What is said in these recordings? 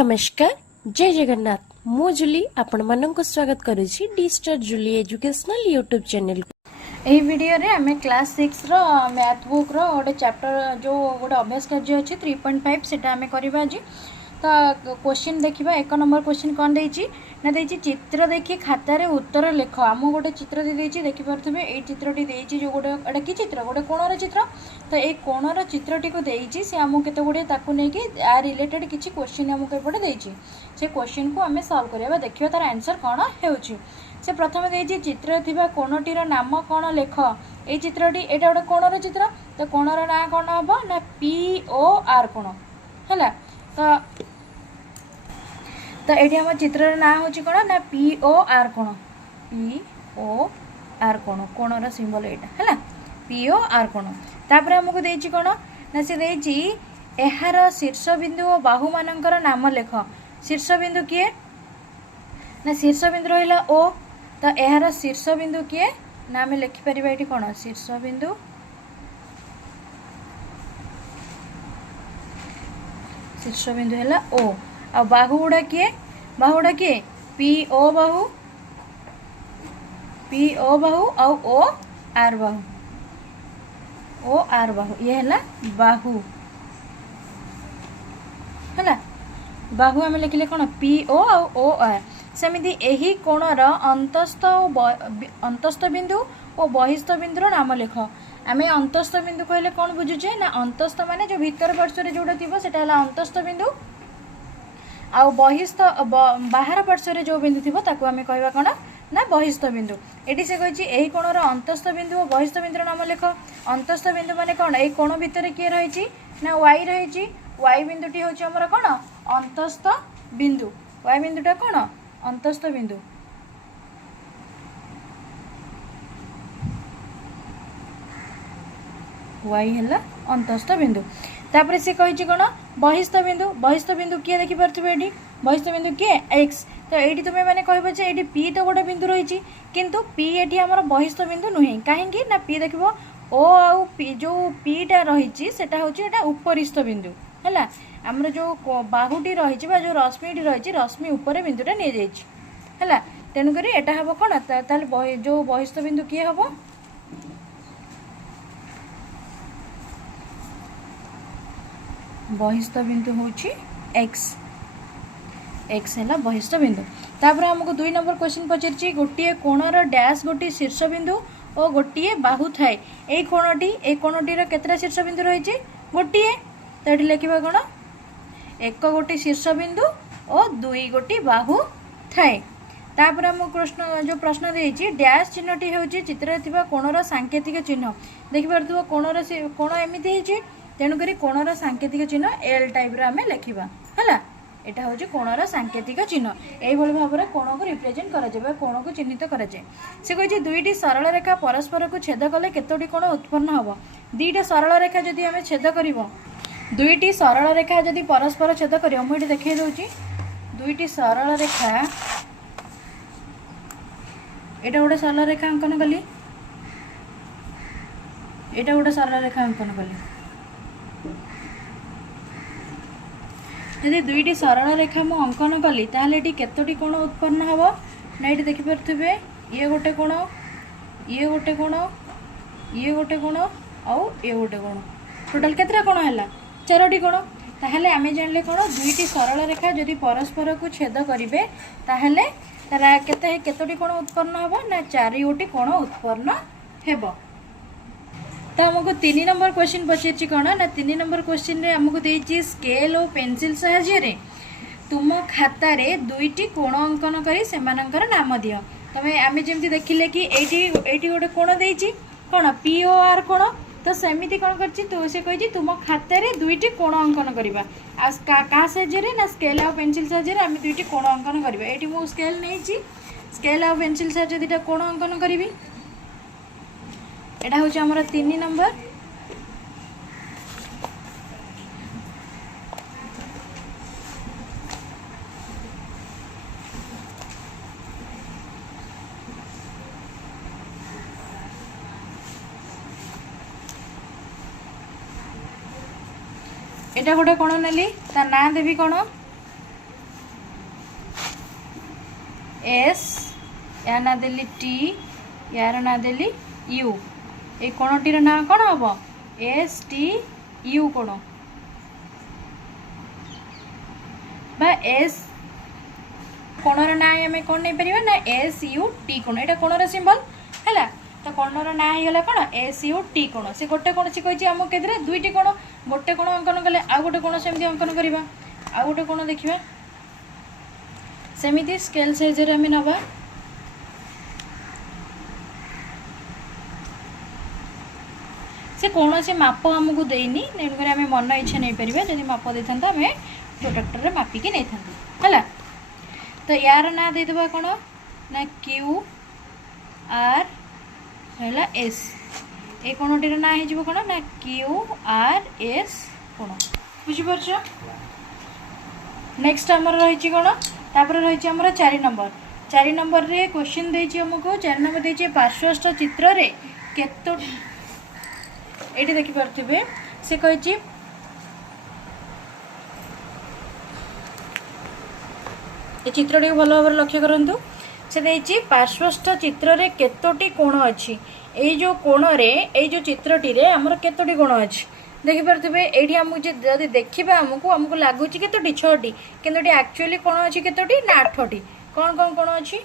नमस्कार जय जगन्नाथ मु जुली आपण मानक स्वागत करुछि डी स्टार जुली एजुकेशनल यूट्यूब चैनल को। यही वीडियो रे हमें क्लास 6 रो मैथ बुक रो गोटे चैप्टर जो गोटे अभ्यास कार्य अच्छी 3.5 सेटा हमें करवा आज। तो क्वेश्चन देखा एक नंबर क्वेश्चन कौन देछि ना देछि चित्र देखि खातार उत्तर लेख। आम गोटे चित्र देछि देखि पारथबे ए चित्रटी देछि जो गोटे एटा कि चित्र गोटे कोणर चित्र। तो ये कोणर चित्रटी को देछि से आम केते गुडे ताकू नै कि आ रिलेटेड किछि क्वेश्चन हमको एपटे देछि से क्वेश्चन को हमें सॉल्व करबा देखियो तार आंसर कोन हेउछि। से प्रथम देछि चित्र थिबा कोणटीर नाम कोन लेख। ए चित्रटी एटा गोटे कोणर चित्र तो कोणर ना कोन हबो ना पी ओ आर कोण हैला। तो ये आम चित्र ना हूँ कौन ना पी ओ आर कोण पी ओ आर कोण कोणर सिंबल यहाँ है पी ओ आर कोण। तापर आमको देछि कौन ना से देछि एहार शीर्ष बिंदु और बाहु मानकर नाम लेख। शीर्ष बिंदु किए ना शीर्ष बिंदु रहा ओ तो एहार शीर्ष बिंदु किए ना आम लिखिपर ये कौन शीर्ष बिंदु शीर्ष बिंदु है ओ आ बाहुगुड़ा किए पी ओ बाहु आउ ओ आर बाहु ये है बाहु है बाहु आम लिखिले कौन पी ओ आउ ओ आर। सेमिति एही कोणर अंतस्थ बिंदु और बहिस्थ बिंदुर नाम लेख। आम अंतस्थ बिंदु कहले कौन बुझुचे ना अंतस्थ माने जो भीतर पार्श्व जोड़ा थी सेटा अंतस्थ बिंदु आउ बहिस्थ बाहर पार्श्व जो बिंदु थी ताकू आम कहवा कौन ना बहिस्थ बिंदु। एटी से कही यही कोणर अंतस्थ बिंदु और बहिस्थ बिंदुर नाम लेख। अंतस्थ बिंदु माने कौन ये कोण भितर किए रही ना वाई रही वाई बिंदुटी हूँ आमर कौन अंतस्थ बिंदु। वाई बिंदुटा कौन अंतस्थ बिंदु। वाई है अंतस्थ बिंदु। तापर से कही कौन बहिस्थ बिंदु किए देखी पारे ये बहिस्थ बिंदु किए एक्स। तो ये तुम्हें मैंने कह ये पी तो गोटे बिंदु रही किंतु पी ये आम बहिस्थ बिंदु नुहे कहीं ना पी देख ओ आउ पी जो पीटा रही सेटा हूँ उपरिस्थ बिंदु है। आमर जो बाहुटी रही जो रश्मिटी रही रश्मि उपर बिंदुटा नहीं जाए तेणुक एटा हम कौन ताल जो बहिस्थ बिंदु किए हम बहिस्थ बिंदु हूँ एक्स एक्स है बहिस्थ बिंदु। तापर आमको 2 नंबर क्वेश्चन पचार गोटे कोणर डैश गोटे शीर्ष बिंदु और गोटे बाहु थाए ये कोणटीर केतटा शीर्ष बिंदु रही गोटे। तो ये लिखा कौन एक गोटे शीर्ष बिंदु और 2 गोटी बाहु थाए। तापर आम प्रश्न देछि डैश चिन्हटी हूँ चित्र थिबा कोणर सांकेतिक चिन्ह देखिपार कोणर कोण एमती है तेणुक कोणर सांकेतिक चिन्ह एल टाइप आम लिखा है। यहाँ हूँ कोणर सांकेतिक चिन्ह यही भाव में कोण को रिप्रेजेंट कर कोण को चिन्हित कराए। से कही दुईटी सरल रेखा परस्पर को छेद कले केतोटी कोण उत्पन्न हम। दुईटा सरल रेखा जदि आम छेद कर दुईटी सरल रेखा जदि परस्पर छेद कर मुझे देखा दूसरी दुईटी सरल रेखा यहाँ गोटे सरल रेखा अंकन कली यहाँ गोटे सरल रेखा अंकन कली यदि दुईटी सरल रेखा मु अंकन कली ताहले ये केतोटी कोण उत्पन्न हम ना ये देखिपे ये गोटे कोण ये गोटे कोण ये गोटे कोण आउ ये गोटे कोण टोटाल केतटा कोण है 4टी कोण। ताहले आमे जानले कोण दुईटी सरल रेखा जदि परस्पर को छेद करिवे ताहले तारा केतोटी कोण उत्पन्न हम ना 4 गोटी कोण उत्पन्न हेबो। तो आमको 3 नंबर क्वेश्चन पचार कौन ना 3 नंबर क्वेश्चन रे आमको देछि स्केल और पेंसिल सहाय्य तुम खाता रे 2टी कोण अंकन करी सेमानंकर नाम दियो। तमे आमे जेमति देखिले कि एटी गोटे कोण देछि कोण पी ओ आर कोण। तो सेमिति कोण करछि तो से कहिछि तुम खाता रे 2टी कोण अंकन करबा का सहाय्य ना स्केल और पेंसिल सहाय्य आमे 2टी कोण अंकन करबा। एटी मो स्केल नैछि स्केल और पेंसिल सहाय्य 2टा कोण अंकन करिवि। एटा हूँ आमर 3 नंबर। एटा गोटे कोण नेली ता ना देवी कोण एस या ना देली टी यार ना देली यू ए कोणटीर ना कौन हम एस टी यू कोण बा एस कोणर ना आम कौन नहीं पार ना एस यू टी कोण यहाँ कोणर सिंबल है तो कोणर ना होगा कौन एस यू टी कोण से गोटे कोण से कही आम के दुईटी कोण गोटे कोण अंकन कले आउ गोटे कोण सेमती अंकन करवा आउ गोटे कोण देखा सेमती स्केल साइज आम नवा से कौन से माप आमको देनी तेणुक आम मन इच्छा नहीं पार जब माप दे था आम प्रोडक्टर मापिकी नहीं था है तो यार ना देदेबा कौन ना क्यू आर है एस ए कोणटीर ना हो कौन ना क्यू आर एस कोण बुझीपार नेक्स्ट आमर रही कौन तापर रही आमर 4 नंबर रे क्वेश्चन देछि हमको 4 नंबर देछि पार्श्वस्थ चित्र रे केतो एटी देखि पारथिबे से कहिछि ए चित्रटी भल भाव लक्ष्य करूँ से देछि पार्श्वस्थ चित्र रे केतोटी कोण अछि ए जो कोण रे ए जो चित्रटी रे हमर केतोटी कोण अछि देखि पारथिबे एठी हमहु जदि देखिबा हमकु लागुछि केतोटी 6टी किंतु एठी एक्चुअली कोण अछि केतोटी ना 8टी कोन कोन कोण अछि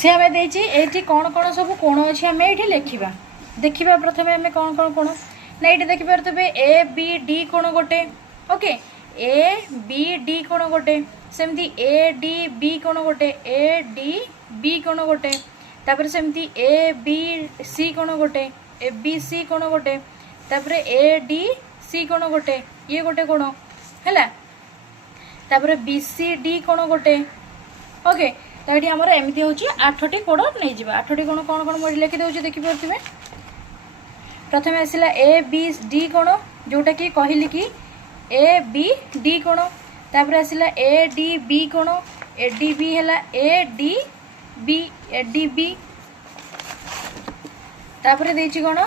से हमें देछि एठी कोन कोन सब कोण अछि हमें एठी लिखिबा देखिबा प्रथमे हमें कोन कोन कोण ना एठी देखि पारथिबे ए बी डी कोण गोटे ओके ए बी डी कोण गोटे सेमती ए डी बी कोण गोटे ए डी बी कोण गोटे तापर सेमती ए बी सी कोण गोटे ए बी सी कोण गोटे तापर ए डी सी कोण गोटे ये गोटे कोण है तापर बी सी डी कोण गोटे ओके तो ये आमर एमती हूँ 8टी कोण नहीं जावा 8टी कोण कौन कौन मुझे लिखि दूसरी देखिपे प्रथम आसला ए बी डी कोण जोटा कि कहली कि ए बी डी कोण तापर आसला ए डी बी कोण ए डी बी है ए डी बी तापर देछि कोण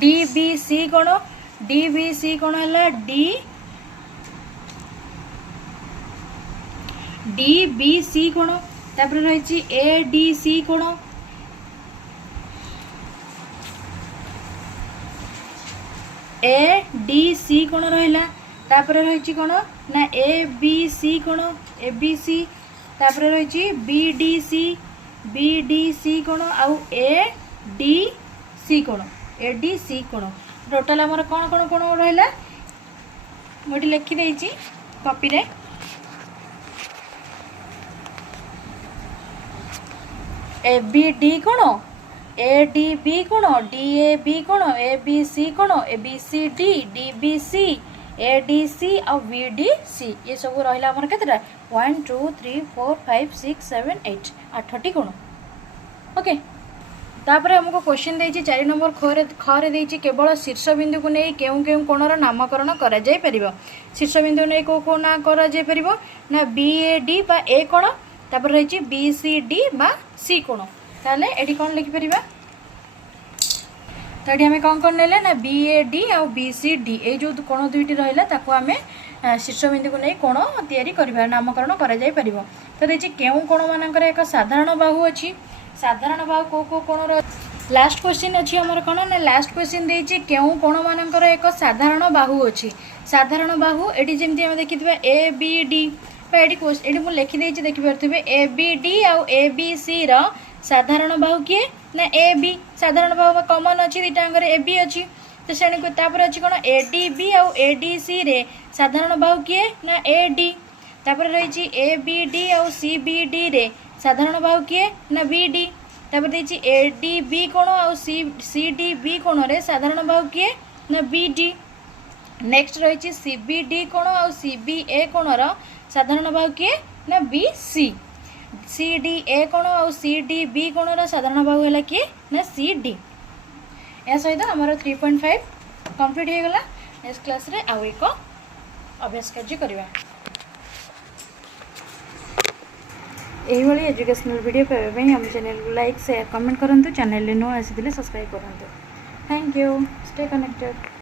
डी बी सी कोण डी बी सी कोण है डी बी सी कोण तापर रही ए डी सी कोण ए डी सी कोण रहिला तापर रही कोण ना ए बी सी कोण ए बी सी तापर रही बी डी सी कोण आउ ए डी सी कोण ए डी सी कोण टोटाल आमर कौन कौन कोण रहिला मुझे लिखि देछि कॉपी रे ए बी डी कोण ए डी बी कोण डी ए बी कोण ए बी सी कोण A B C D B C A D C और बी डी सी ये सब रहा आमर केतेटा 1 2 3 4 5 6 7 8 8टी कोण ओके तापर हमको क्वेश्चन देछि 4 नंबर खरे देछि केवल शीर्ष बिंदु को नहीं केउ केउ कोणर नामकरण करा जाय परिबो शीर्ष बिंदु नहीं को को ना करा जाय परिबो ना बी ए डी बा ए कोण तापर रही बी सी डी बा सी कोण ताले एडी कोन लिखि परिबा तो ये कौन कौन ने ना बी ए डी और बी सी डी ये जो कोण दुईटी रहा ताको आम शीर्ष बिंदु को नहीं कोण तैयारी करबा नामकरण करा जाय परिबो तो देखिए केउ कोण मानकर एक साधारण बाहु अच्छी साधारण बाहु को कोण लास्ट क्वेश्चन अच्छी आमर कौन ना लास्ट क्वेश्चन देछि केउ कोण मानकर एक साधारण बाहु अच्छी साधारण बाहु एटी जेमती हम देखि ए बी डी ये मुझे लिखिदे देखिपे ए बी डी आउ ए बी सी रो साधारण बाहु किए ना ए बी साधारण बाहु कमन अच्छी दुटांग ए बी अच्छी तो श्रेणी को तापर अच्छी कौन ए डी बी आउ ए डी सी रे साधारण बाहु किए ना ए डी तापर रही ए बी डी आउ सी बी डी रे साधारण बाहु किए ना बी डी तापर देछि ए डी बी कोण आउ सी डी बी कोण रे साधारण बाहु किए ना बी डी नेक्स्ट रही सी बी डी कोण आउ सी बी ए कोण रो साधारण बाहु किए ना B C C D A कोण आउ सी डी बी कोण रो साधारण बाहु है किए ना सी डी या सहित आमर 3.5 कंप्लीट हो गला नेक्स्ट क्लास रे आउ एक अभ्यास कार्य करवा यही एजुकेशनल वीडियो पाइबा हम चैनल को लाइक शेयर कमेंट करूँ चैनल नो आसी सब्सक्राइब करूँ थैंक यू स्टे कनेक्टेड।